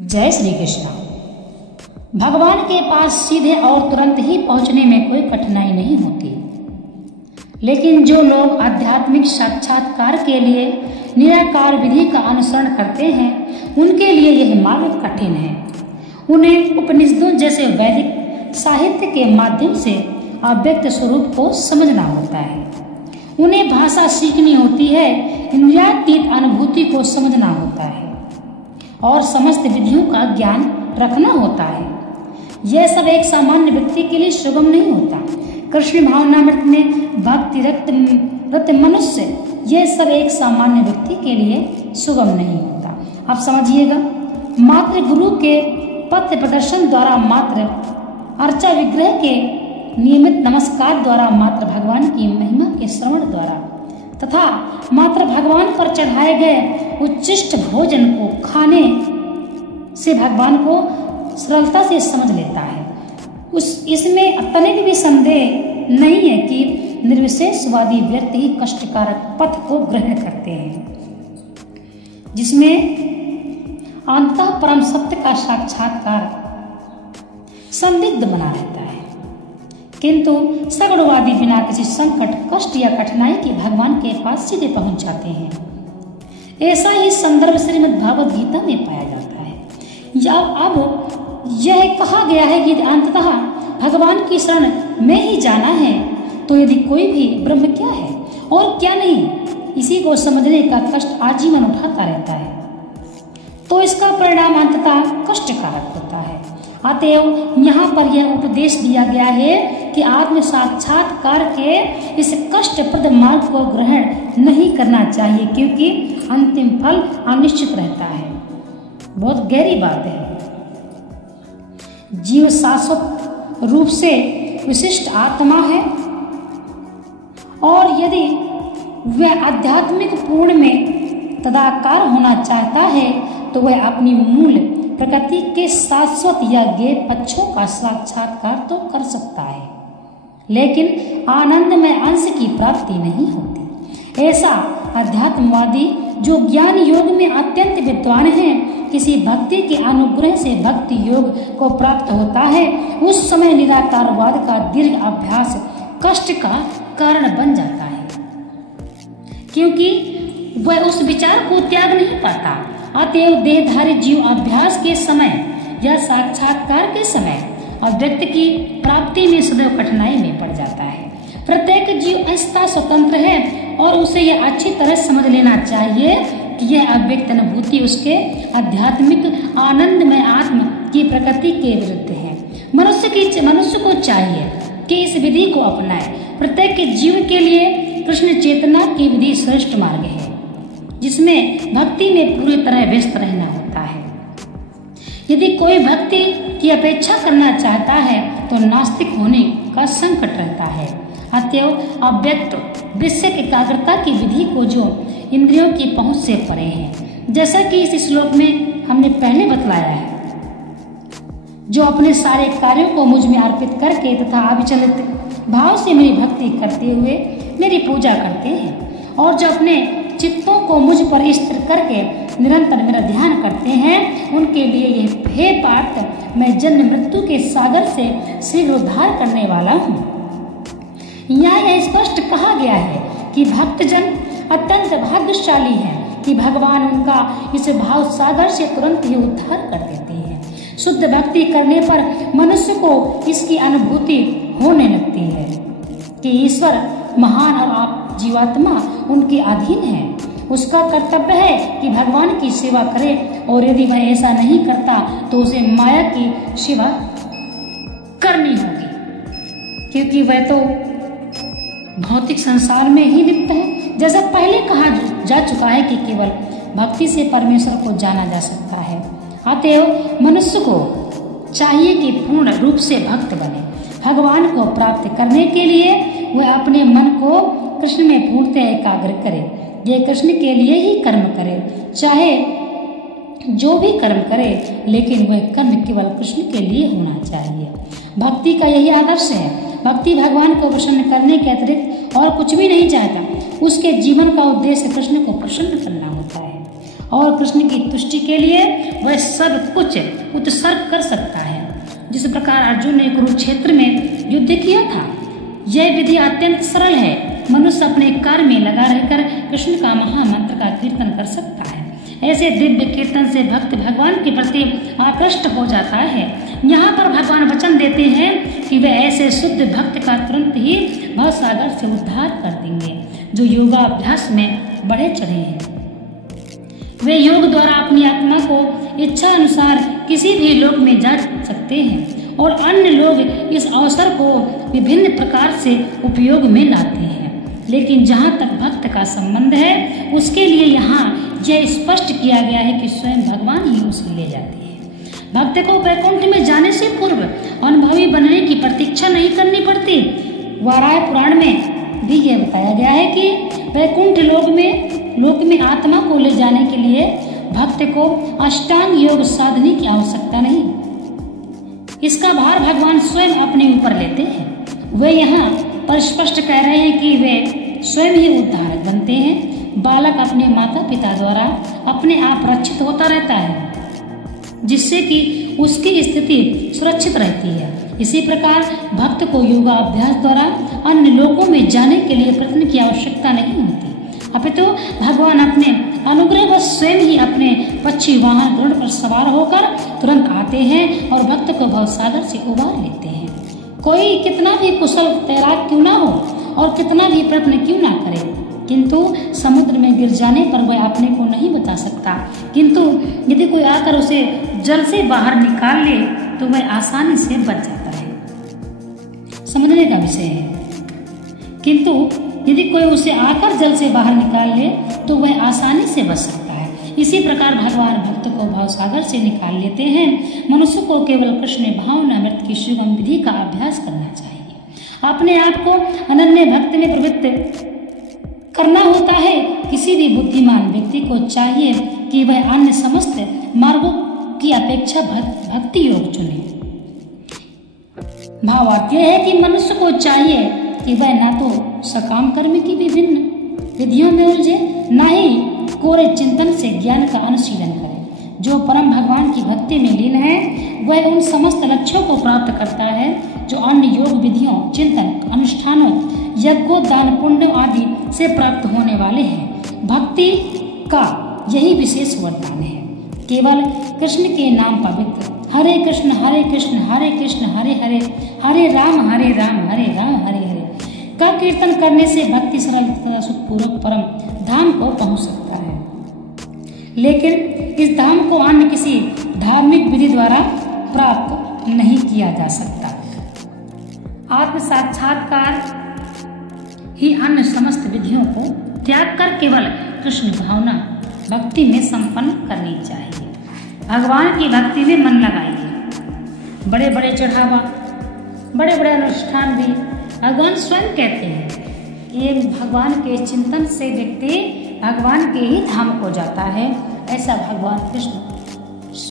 जय श्री कृष्ण। भगवान के पास सीधे और तुरंत ही पहुंचने में कोई कठिनाई नहीं होती, लेकिन जो लोग आध्यात्मिक साक्षात्कार के लिए निराकार विधि का अनुसरण करते हैं उनके लिए यह मार्ग कठिन है। उन्हें उपनिषदों जैसे वैदिक साहित्य के माध्यम से अव्यक्त स्वरूप को समझना होता है। उन्हें भाषा सीखनी होती है, इंद्रियातीत अनुभूति को समझना होता है और समस्त विधियों का ज्ञान रखना होता है। यह सब एक सामान्य व्यक्ति के लिए सुगम नहीं होता। कृष्ण भावनामृत में भक्ति रत मनुष्य, यह सब एक सामान्य व्यक्ति के लिए सुगम नहीं होता। अब समझिएगा, मात्र गुरु के पथ प्रदर्शन द्वारा, मात्र अर्चा विग्रह के नियमित नमस्कार द्वारा, मात्र भगवान की महिमा के श्रवण द्वारा तथा मात्र भगवान पर चढ़ाए गए उच्चिष्ट भोजन को खाने से भगवान को सरलता से समझ लेता है। इसमें तनिक भी संदेह नहीं है कि निर्विशेषवादी व्यक्ति ही कष्टकारक पथ को ग्रहण करते हैं, जिसमें अंततः परम सत्य का साक्षात्कार संदिग्ध बना रहता है। किंतु सगुणवादी बिना किसी संकट, कष्ट या कठिनाई के भगवान के पास सीधे पहुंच जाते हैं। ऐसा ही संदर्भ श्रीमद् भागवत गीता में पाया जाता है। अब यह कहा गया है कि अंततः भगवान की शरण में ही जाना है, तो यदि कोई भी ब्रह्म क्या है और क्या नहीं, इसी को समझने का कष्ट आजीवन उठाता रहता है, तो इसका परिणाम अंततः कष्टकारक होता है। अतएव यहाँ पर यह उपदेश दिया गया है कि आत्म साक्षात्कार के इस कष्टप्रद मार्ग को ग्रहण नहीं करना चाहिए, क्योंकि अंतिम फल अनिश्चित रहता है। बहुत गहरी बात है। जीव शाश्वत रूप से विशिष्ट आत्मा है और यदि वह आध्यात्मिक पूर्ण में तदाकार होना चाहता है तो वह अपनी मूल प्रकृति के शाश्वत या गैर पक्षों का साक्षात्कार तो कर सकता है, लेकिन आनंदमय अंश की प्राप्ति नहीं होती। ऐसा अध्यात्मवादी जो ज्ञान योग में अत्यंत विद्वान है, किसी भक्ति के अनुग्रह से भक्ति योग को प्राप्त होता है, उस समय निराकारवाद का दीर्घ अभ्यास कष्ट का कारण बन जाता है, क्योंकि वह उस विचार को त्याग नहीं पाता। अतएव देहधारी जीव अभ्यास के समय या साक्षात्कार के समय अव्यक्त की प्राप्ति में सदैव कठिनाई में पड़ जाता है। प्रत्येक जीव अंशतः स्वतंत्र है और उसे यह अच्छी तरह समझ लेना चाहिए कि यह अव्यक्त अनुभूति उसके आध्यात्मिक आनंदमय आत्म की प्रकृति के विरुद्ध है। मनुष्य को चाहिए कि इस विधि को अपनाए। प्रत्येक जीव के लिए कृष्ण चेतना की विधि श्रेष्ठ मार्ग है, जिसमें भक्ति में पूरी तरह व्यस्त रहना होता है। यदि कोई भक्ति की अपेक्षा करना चाहता है तो नास्तिक होने का संकट रहता है। अतएव अव्यक्त विषय एकाग्रता की विधि को जो इंद्रियों की पहुंच से परे है, जैसा कि इस श्लोक में हमने पहले बतलाया है, जो अपने सारे कार्यों को मुझ में अर्पित करके तथा अविचलित भाव से मेरी भक्ति करते हुए मेरी पूजा करते हैं और जो अपने चित्तों को मुझ पर स्थिर करके निरंतर मेरा ध्यान करते हैं, उनके लिए यह हे पार्थ, मैं जन्म मृत्यु के सागर से शीघ्र उद्धार करने वाला हूँ। यहाँ यह स्पष्ट कहा गया है कि भक्तजन अत्यंत भाग्यशाली है कि भगवान उनका इस भाव सागर से तुरंत ही उद्धार कर देते हैं। शुद्ध भक्ति करने पर मनुष्य को इसकी अनुभूति होने लगती है कि ईश्वर महान और आप जीवात्मा उनके अधीन है। उसका कर्तव्य है कि भगवान की सेवा करे और यदि वह ऐसा नहीं करता तो उसे माया की सेवा करनी होगी, क्योंकि वह तो भौतिक संसार में ही लिप्त है। जैसा पहले कहा जा चुका है कि केवल भक्ति से परमेश्वर को जाना जा सकता है। अतएव मनुष्य को चाहिए कि पूर्ण रूप से भक्त बने। भगवान को प्राप्त करने के लिए वह अपने मन को कृष्ण में पूर्णतः एकाग्र करे। यह कृष्ण के लिए ही कर्म करे, चाहे जो भी कर्म करे, लेकिन वह कर्म केवल कृष्ण के लिए होना चाहिए। भक्ति का यही आदर्श है। भक्ति भगवान को प्रसन्न करने के अतिरिक्त और कुछ भी नहीं चाहता। उसके जीवन का उद्देश्य कृष्ण को प्रसन्न करना होता है। और कृष्ण की तुष्टि के लिए वह सब कुछ उत्सर्ग कर सकता है। जिस प्रकार अर्जुन ने कुरुक्षेत्र में युद्ध किया था, यह विधि अत्यंत सरल है। मनुष्य अपने कार्य में लगा रहकर कृष्ण का महामंत्र का कीर्तन कर सकता है। ऐसे दिव्य कीर्तन से भक्त भगवान के प्रति आकृष्ट हो जाता है। यहाँ पर भगवान वचन देते हैं कि वे ऐसे शुद्ध भक्त का तुरंत ही भवसागर से उद्धार कर देंगे जो योगाभ्यास में बढ़े चढ़े हैं। वे योग द्वारा अपनी आत्मा को इच्छा अनुसार किसी भी लोक में जा सकते हैं और अन्य लोग इस अवसर को विभिन्न प्रकार से उपयोग में लाते हैं। लेकिन जहाँ तक भक्त का संबंध है, उसके लिए यहाँ यह स्पष्ट किया गया है कि स्वयं भगवान ही उसे ले जाते हैं। भक्त को वैकुंठ में जाने से पूर्व अनुभवी बनने की प्रतीक्षा नहीं करनी पड़ती। वाराह पुराण में भी यह बताया गया है कि वैकुंठ लोक में आत्मा को ले जाने के लिए भक्त को अष्टांग योग साधने की आवश्यकता नहीं। इसका भार भगवान स्वयं अपने ऊपर लेते हैं। वे यहाँ पर स्पष्ट कह रहे हैं कि वे स्वयं ही उद्धारक बनते हैं। बालक अपने माता पिता द्वारा अपने आप रक्षित होता रहता है, जिससे कि उसकी स्थिति सुरक्षित रहती है। इसी प्रकार भक्त को योगाभ्यास द्वारा अन्य लोकों में जाने के लिए प्रयत्न की आवश्यकता नहीं होती, अपितु भगवान अपने अनुग्रह व स्वयं ही अपने पक्षी वाहन गरुड़ पर सवार होकर तुरंत आते हैं और भक्त को भवसागर से उबार लेते हैं। कोई कितना भी कुशल तैराक क्यों ना हो और कितना भी प्रयत्न क्यों ना करे, किंतु समुद्र में गिर जाने पर वह अपने को नहीं बता सकता। किंतु यदि कोई आकर उसे जल से बाहर निकाल ले तो वह आसानी से बच जाता है। समझने का विषय है। किंतु यदि कोई उसे आकर जल से बाहर निकाल ले तो वह आसानी से बच सकता है। इसी प्रकार भगवान भक्त को भवसागर से निकाल लेते हैं। मनुष्य को केवल कृष्ण भावनामृत की सुगम विधि का अभ्यास करना चाहिए। अपने आप को अनन्य भक्त में प्रवृत्त करना होता है। किसी भी बुद्धिमान व्यक्ति को चाहिए कि वह अन्य समस्त मार्गों की अपेक्षा भक्ति योग चुने। भावार्थ यह है कि मनुष्य को चाहिए कि वह ना तो सकाम कर्म की विभिन्न विधियों में उलझे, न ही कोरे चिंतन से ज्ञान का अनुशीलन करे। जो परम भगवान की भक्ति में लीन है वह उन समस्त लक्ष्यों को प्राप्त करता है जो अन्य योग विधियों, चिंतन, अनुष्ठानों, यज्ञों, दान, पुण्य आदि से प्राप्त होने वाले हैं। भक्ति का यही विशेष वरदान है। केवल कृष्ण के नाम पवित्र हरे कृष्ण हरे कृष्ण हरे हरे हरे राम हरे राम हरे हरे का कीर्तन करने से भक्ति सरल तथा सुखपूर्वक परम धाम को पहुंच सकता है। लेकिन इस धाम को अन्य किसी धार्मिक विधि द्वारा प्राप्त नहीं किया जा सकता। आत्म साक्षात्कार ही अन्य समस्त विधियों को त्याग कर केवल कृष्ण भावना भक्ति में संपन्न करनी चाहिए। भगवान की भक्ति में मन लगाइए। बड़े बड़े चढ़ावा, बड़े बड़े अनुष्ठान भी भगवान स्वयं कहते हैं कि भगवान के चिंतन से व्यक्ति भगवान के ही धाम को जाता है। ऐसा भगवान कृष्ण